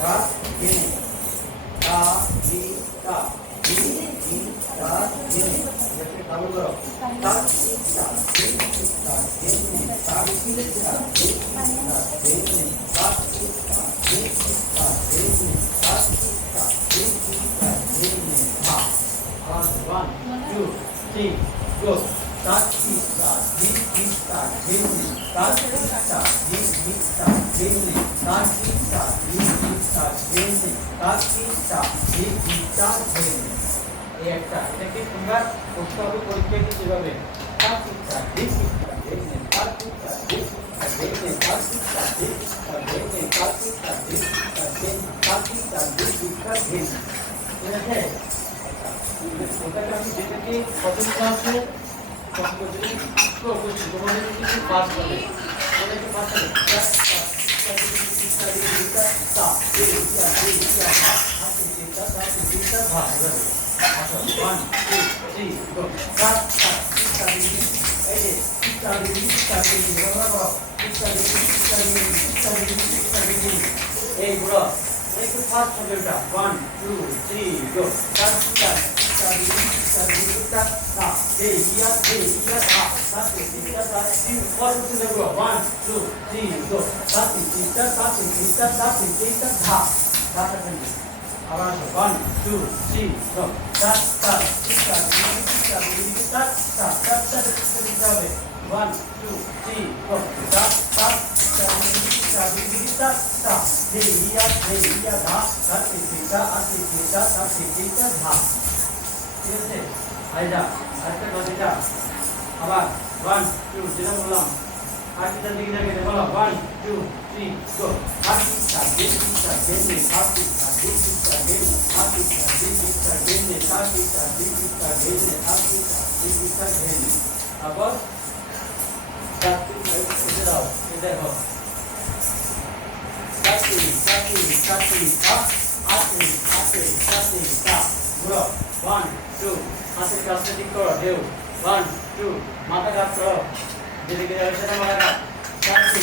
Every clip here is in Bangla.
তা জেনে তা দি তা দি দি তা জেনে এটাকে চালু করো তা দি তা দি দি তা জেনে তা দি তা দি দি তা জেনে তা দি তা দি দি তা জেনে তা দি তা দি দি তা জেনে হা 1 2 3 go ता di ता di di ता jene ता di ता di di ता jene ता di ता di di ता jene ता di ता di di ता jene এই একটা এটাকে তোমরা করতে হবে পরীক্ষায় কিভাবে তা di তা di di তা jene তা di তা di di তা jene তা di তা di di তা jene তা di তা di di তা jene তা di তা di di তা jene ঠিক আছে ওটাকে আমি যেটাকে কতটা আছে কতগুলি প্রশ্ন তোমাদের কিছু পাস হবে তোমাদেরকে পাস হবে এই বড় একটু ফাস্ট হবে এটা 1 2 3 গো ঠিক আছে আইদা আরেকটা কথা আবার 1 2 যেটা বললাম আরেকটা দিকে দেখে বলো 1 2 3 গো আরেকটা দিকটা দেনে আরেকটা দিকটা দেনে আরেকটা দিকটা দেনে আরেকটা দিকটা দেনে আরেকটা দিকটা দেনে আবার চারটি এসে দাও এই দেখো চারটি বলো 1 2 হাতের কাজটা ঠিক করো ঢেউ 1 2 মাথা কাজ করো যেদিকে যাবে সেটা মাথা কাজ চারটি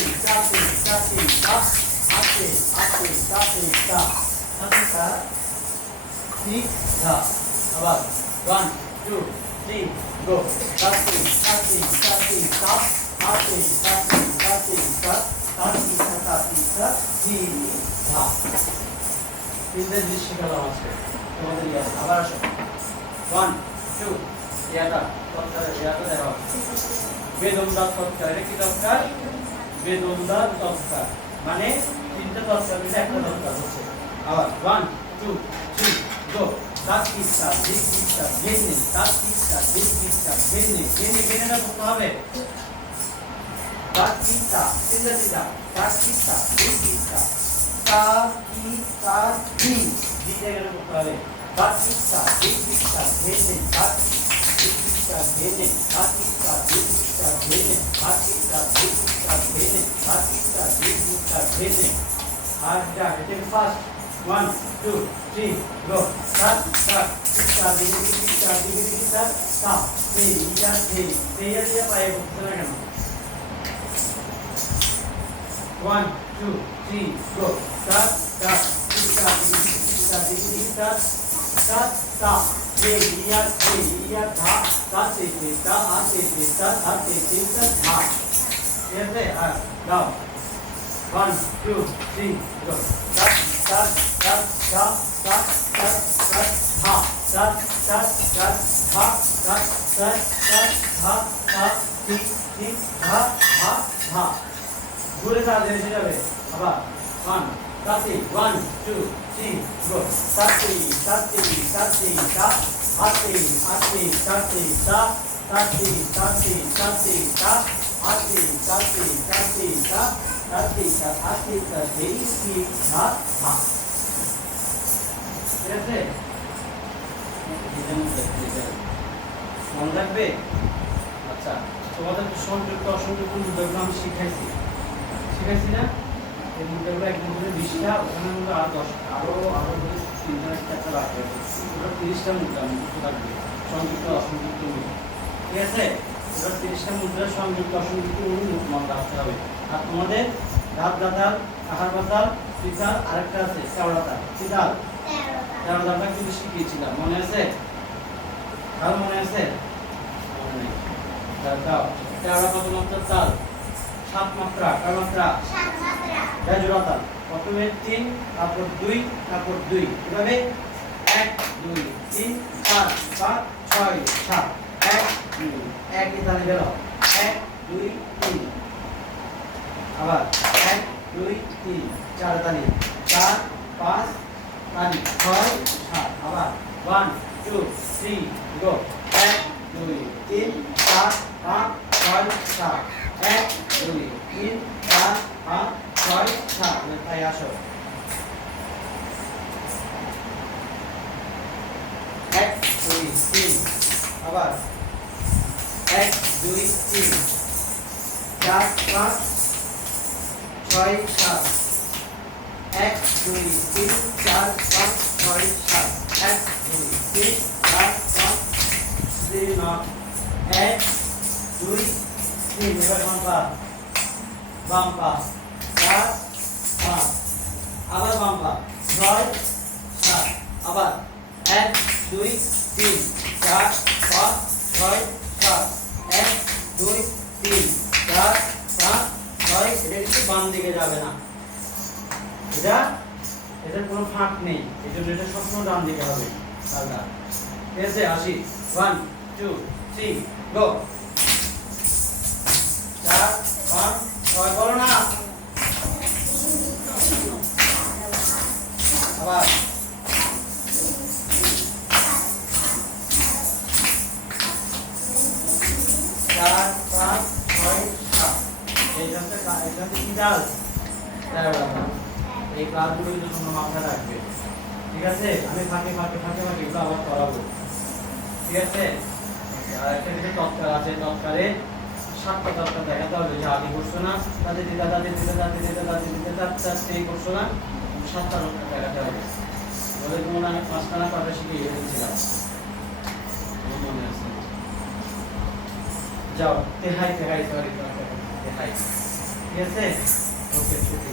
ঠিক ধা আবার 1 2 3 গো চারটি ধা তিনটে জিনিস শেখালাম আজকে তোমাদের ইয়াদ আবার আসো 1 2 ইয়াটা দেখো বেদমদার তৎকার এটা কি তৎকার বেদমদার তৎকার মানে তিনটা তৎকার মিলে একটা তৎকার হচ্ছে আবার 1 2 3 গো তাকিসা দিকিসা জেনে তাকিসা দিকিসা জেনে না করতে হবে তাকিসা সিধা তাকিসা দিকিসা তাকিসা দি দিতে গেলে করতে হবে তাকিসা দিকিসা জেনে তাকিসা জেনে তাকিসা দিকিসা জেনে তাকিসা দিকিসা জেনে তাকিসা দিকিসা জেনে আর যা এটা first 1 2 3 go tat tat tat digita ta te ya paye butna keন 1 2 3 go tat tat digita ta te ya tha ta se ta a se ta tha se ta tha ऐसे जाओ 1 2 3 go tat tat tat tat tat tat tat ha tat tat tat ha tat tat tat ha ha ti ti ha ha ha ঘুরে তাদের এসে যাবে আবার 1 তাতে 1 2 3 go তাতে তাতে তাতে তা আতে আতে তাতে তা তাতে তাতে তাতে তা আতে তাতে তাতে তা তাতে তাতে তাতে কি হা হা ঠিক আছে মনে রাখবে আচ্ছা তোমাদের সংযুক্ত অসংযুক্ত মুদ্রাগুলো আমি শিখাইছি না এই মুদ্রাগুলো একদম করে 20টা ওখানে মধ্যে আরো 3-4টা লাগবে ওটা 30টা মুদ্রা থাকবে সংযুক্ত অসংযুক্ত মুদ্রা ঠিক আছে ওটা 30টা মুদ্রা সংযুক্ত অসংযুক্ত মনে রাখতে হবে আর তোমাদের ধাপ দাতাল আহার বাতাল সুইতাল আরেকটা আছে কেওড়া তাল সুইতাল কেওড়া তালটা কিন্তু শিখিয়েছিলাম মনে আছে আর মনে আছে মনে নেই দাও কেওড়া কত মাত্রার তাল 7 মাত্রা কয় মাত্রা 7 মাত্রা জোড়া তাল প্রথমে 3 তারপর 2 তারপর 2 এভাবে 1 2 3 4 5 6 7 1 2 একই তালে গেল 1 2 3 আবার 1 2 3 4 তালি 4 5 তালি 6 7 আবার 1 2 3 গো 1 2 3 4 5 6 7 1 2 3 4 5 6 7 তাই আসো 1 2 3 আবার 1 2 3 4 5 6 7 1 2 3 4 5 6 7 1 2 3 4 5 3 9 1 2 3 এবার বাম পা 4 5 আবার বাম পা 6 7 আবার 1 2 3 4 5 6 7 1 2 3 4 5 6 এটা কিন্তু বাম দিকে যাবে না এটার কোনো ফাঁক নেই এজন্য এটা সবসময় ডান দিকে হবে তালটা ঠিক আছে আসি 1 2 3 গো 4 5 6 বলো না আবার 4 5 6 7 এইখানে কি ডাল এই ক্লাসগুলো কিন্তু তোমরা মাথায় রাখবে ঠিক আছে আমি ফাঁকে এগুলো আবার করাবো ঠিক আছে আর একটা কিছু তৎকার আছে তৎকারে 7টা তৎকার দেখাতে হবে যে আদি করছো না তাদের দিদা সেই করছো না 7টা তৎকার দেখাতে হবে বলে তোমরা আমি 5টা না 6টা শিখিয়ে দিয়েছিলাম মনে আছে যাও তেহাই সরি তেহাই ঠিক আছে ওকে ছুটি